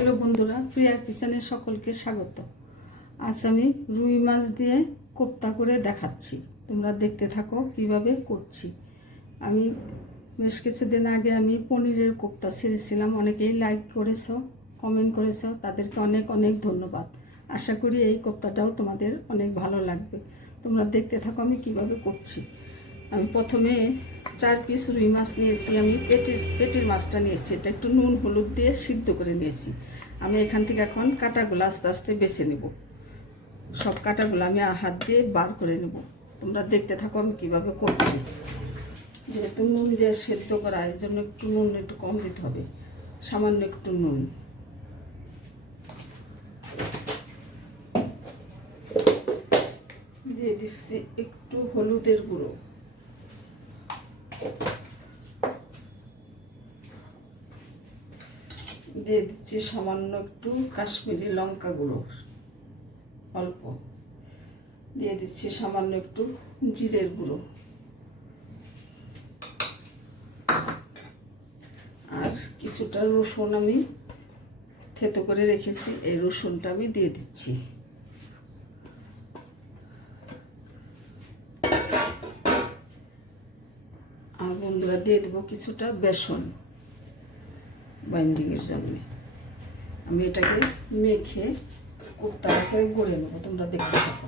Hello বন্ধুরা, প্রিয়ার কিচেনে সকলকে স্বাগত। আজ আমি রুই মাছ দিয়ে কোপ্তা করে দেখাচ্ছি। তোমরা দেখতে থাকো কিভাবে করছি। আমি বেশ কিছুদিন আগে আমি পনিরের কোপ্তা ছেড়েছিলাম, অনেকেই লাইক করেছো, কমেন্ট করেছো, তাদেরকে অনেক অনেক ধন্যবাদ। আশা করি এই কোপ্তাটাও তোমাদের অনেক ভালো লাগবে। তোমরা দেখতে থাকো আমি কিভাবে করছি। আমি প্রথমে 4 পিস রুই মাছ নিয়েছি। আমি পেটের মাছটা নিয়েছি, এটা একটু নুন হলুদ দিয়ে সিদ্ধ করে নিয়েছি। আমি এখান থেকে এখন কাঁটাগুলো আস্তে আস্তে বেছে নেব। সব কাঁটাগুলো আমি হাত দিয়ে বার করে নেব। তোমরা দেখতে থাকো আমি কিভাবে করছি। যেহেতু নুন দিয়ে সেদ্ধ করা, এর জন্য একটু নুন একটু কম দিতে হবে, সামান্য একটু নুন। দিয়ে দিচ্ছি একটু হলুদের গুঁড়ো, দিয়ে দিচ্ছি সামান্য একটু কাশ্মীরি লঙ্কা গুঁড়ো অল্প, দিয়ে দিচ্ছি সামান্য একটু জিরের গুঁড়ো, আর কিছুটা রসুন আমি থেতো করে রেখেছি, এই রসুনটা আমি দিয়ে দিচ্ছি। আর বন্ধুরা দিয়ে দেবো কিছুটা বেসন বাইন্ডিংয়ের জন্য। আমি এটাকে মেখে কোপ্তাটাকে গড়ে নেব। তোমরা দেখতে থাকো।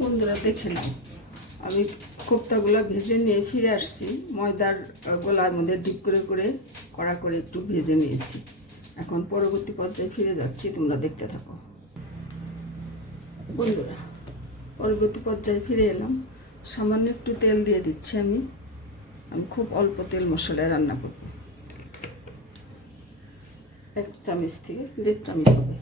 বন্ধুরা দেখে নাও, আমি কোপ্তাগুলো ভেজে নিয়ে ফিরে আসছি। ময়দার গোলার মধ্যে ডিপ করে করে কড়া করে একটু ভেজে নিয়েছি। এখন পরবর্তী পর্যায়ে ফিরে যাচ্ছি, তোমরা দেখতে থাকো। বন্ধুরা পরবর্তী পর্যায়ে ফিরে এলাম। সামান্য একটু তেল দিয়ে দিচ্ছি। আমি খুব অল্প তেল মশলায় রান্না করব। 1 চামচ থেকে 1.5 চামচ হবে।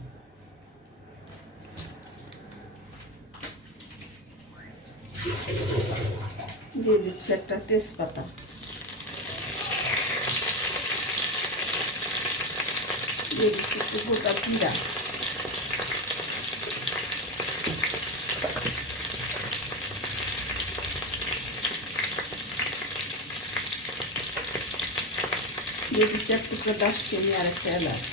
দিয়ে দিচ্ছি একটা তেজপাতা, দিয়ে দিচ্ছি একটু গোটা জিরা, দিয়ে দিচ্ছি এক টুকরো দারচিনি আর একটা এলাচ,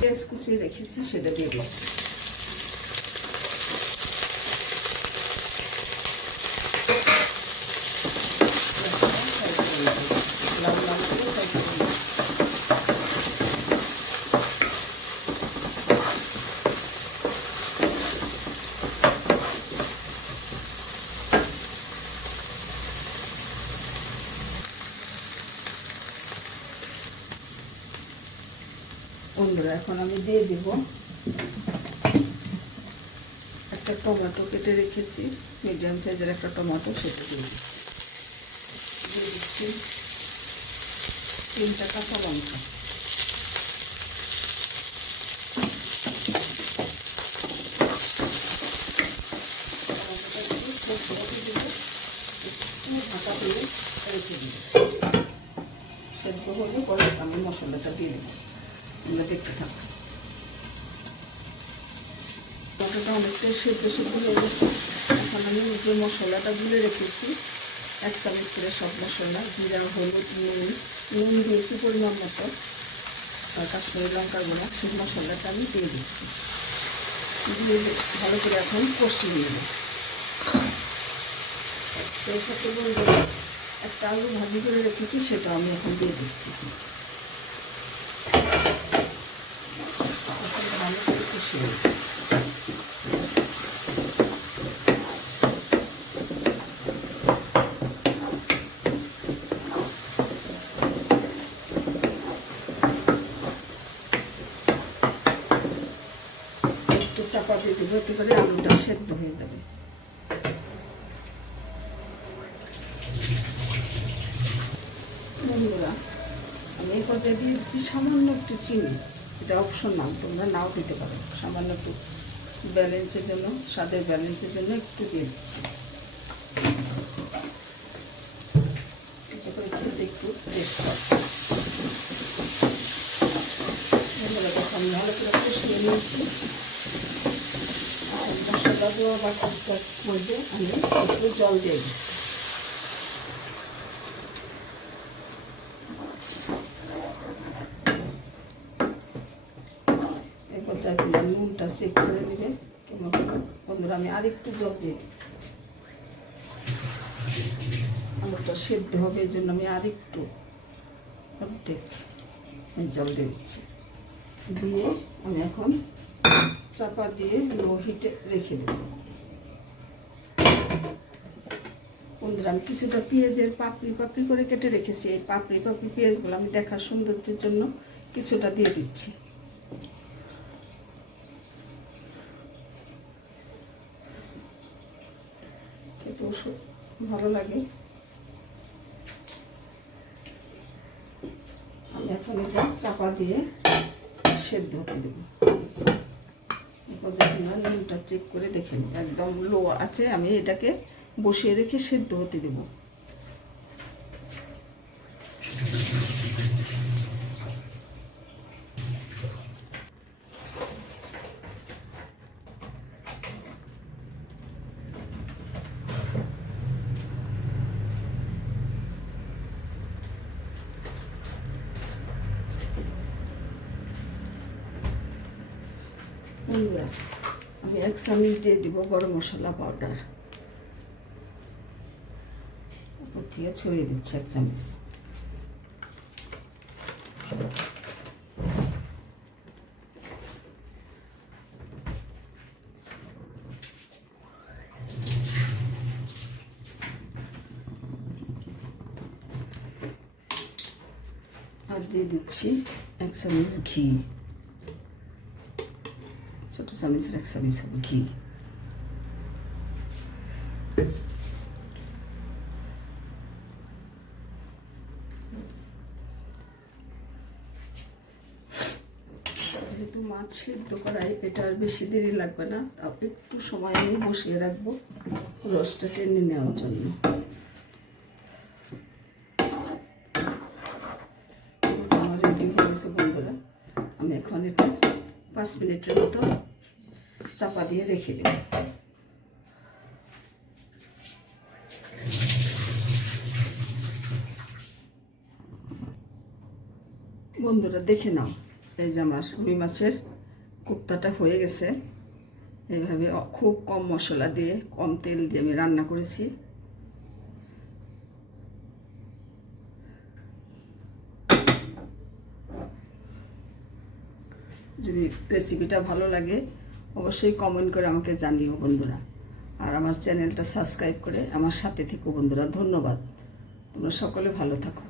পেঁয়াজ কুচিয়ে রেখেছি সেটা দিয়ে দিচ্ছি। বন্ধুরা এখন আমি দিয়ে দিব একটা টমেটো কেটে রেখেছি, মিডিয়াম সাইজের একটা টমেটো, সেটা দিয়ে দিচ্ছি 3টা কাঁচা লঙ্কা, ঢাকা দিয়ে রেখে দিব। সেদ্ধ হলে পরে আমি মশলাটা দিয়ে দেবো। আমরা দেখতে থাকবো। টমেটোটা অনেকটাই সেদ্ধ হয়ে গেছে। এখন আমি যে মশলাটা গুলে রেখেছি 1 চামচ করে সব মশলা, জিরা, হলুদ, নুন দিয়েছি পরিমাণ মতো, আর কাশ্মীরি লঙ্কার গুঁড়া, সেই মশলাটা আমি দিয়ে দিচ্ছি। দিয়ে ভালো করে এখন কষিয়ে নেব। সেই সাথে বলবো একটা আলু ভাজি করে রেখেছি, সেটা আমি এখন দিয়ে দিচ্ছি। ভালো করে কষিয়ে নেব। চাপা দিয়ে দেবো, এতে করে আলুটা সেদ্ধ হয়ে যাবে। বন্ধুরা, আমি এই পর্যায়ে দিয়ে দিচ্ছি সামান্য একটু চিনি। এটা অপশনাল, তোমরা নাও দিতে পারো। সামান্য একটু ব্যালেন্সের জন্য, স্বাদের ব্যালেন্সের জন্য একটু দিয়ে দিচ্ছি। এতে করে খেতে একটু টেস্ট হয়। আমি ভালো করে কষিয়ে নিয়েছি। আর মশলা দেওয়া বাটার মধ্যে আমি একটু জল দিয়ে দিচ্ছি। এরপর চাই তোমার নুনটা চেক করে নেবে কেমন। বন্ধুরা, আমি আরেকটু জল দিয়ে দিই। আলুটা সেদ্ধ হবে, এই জন্য আমি আরেকটু অর্ধেক জল দিয়ে দিচ্ছি। দিয়ে আমি এখন চাপা দিয়ে লো হিটে রেখে দেব। বন্ধুরা, আমি কিছুটা পেঁয়াজের পাপড়ি পাপড়ি করে কেটে রেখেছি। এই পাপড়ি পাপড়ি পেঁয়াজগুলো আমি দেখার সৌন্দর্যের জন্য কিছুটা দিয়ে দিচ্ছি। খেতেও ভালো লাগে। আমি এখন এটা চাপা দিয়ে সেদ্ধ হতে দেবো। নুনটা চেক করে দেখে নিই, একদম লো আছে। আমি এটাকে বসিয়ে রেখে সেদ্ধ হতে দেবো। বন্ধুরা, আমি 1 চামচ দিয়ে দিব গরম মশলা পাউডার। উপর থেকে ছড়িয়ে দিচ্ছি 1 চামচ। আর দিয়ে দিচ্ছি 1 চামচ ঘি। ছোট চামচের 1 চামচ হবে ঘি। যেহেতু মাছ সিদ্ধ করাই, এটা আর বেশি দেরি লাগবে না। তাও একটু সময় আমি বসিয়ে রাখবো রসটা টেনে নেওয়ার জন্য। আমার রেডি হয়ে গেছে বন্ধুরা। আমি এখন এটা 5 মিনিটের মতো চাপা দিয়ে রেখে দেব। বন্ধুরা, দেখে নাও, এই যে আমার রুই মাছের কোপ্তাটা হয়ে গেছে। এইভাবে খুব কম মশলা দিয়ে, কম তেল দিয়ে আমি রান্না করেছি। যদি রেসিপিটা ভালো লাগে অবশ্যই কমেন্ট করে আমাকে জানিও বন্ধুরা। আর আমার চ্যানেলটা সাবস্ক্রাইব করে আমার সাথে থেকো বন্ধুরা। ধন্যবাদ। তোমরা সকলে ভালো থাকো।